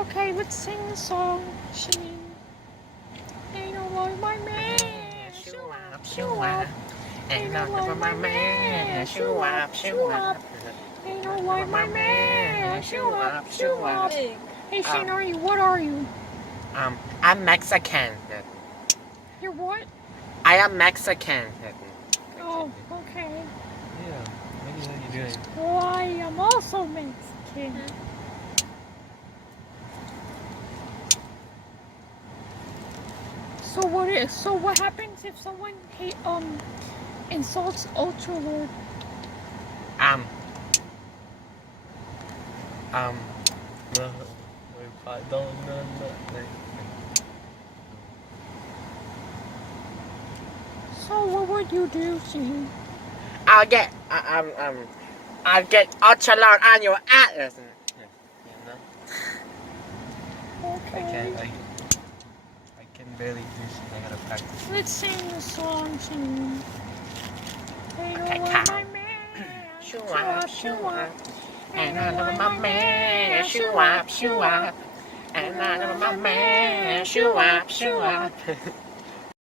Okay, let's sing a song, Sheen. Ain't no like my man. Shoo up, shoo up. Ain't no like my man. Shoo up, shoo up. Ain't no like my man. Shoo up, shoo up. Hey Sheen, what are you? I'm Mexican. You're what? I am Mexican. Oh, okay. Yeah, what are you doing? Well, I am also Mexican. So what happens if someone insults Ultralord? No, don't, no. So what would you do, Sheen? I'll get Ultralord on your ass. Okay. I can barely do something. I gotta practice. Let's sing the song, Sheen. Okay, Carl. Shoo up, shoo up. And I love my man. Shoo up, shoo up. And I love my man. Shoo up, shoo up.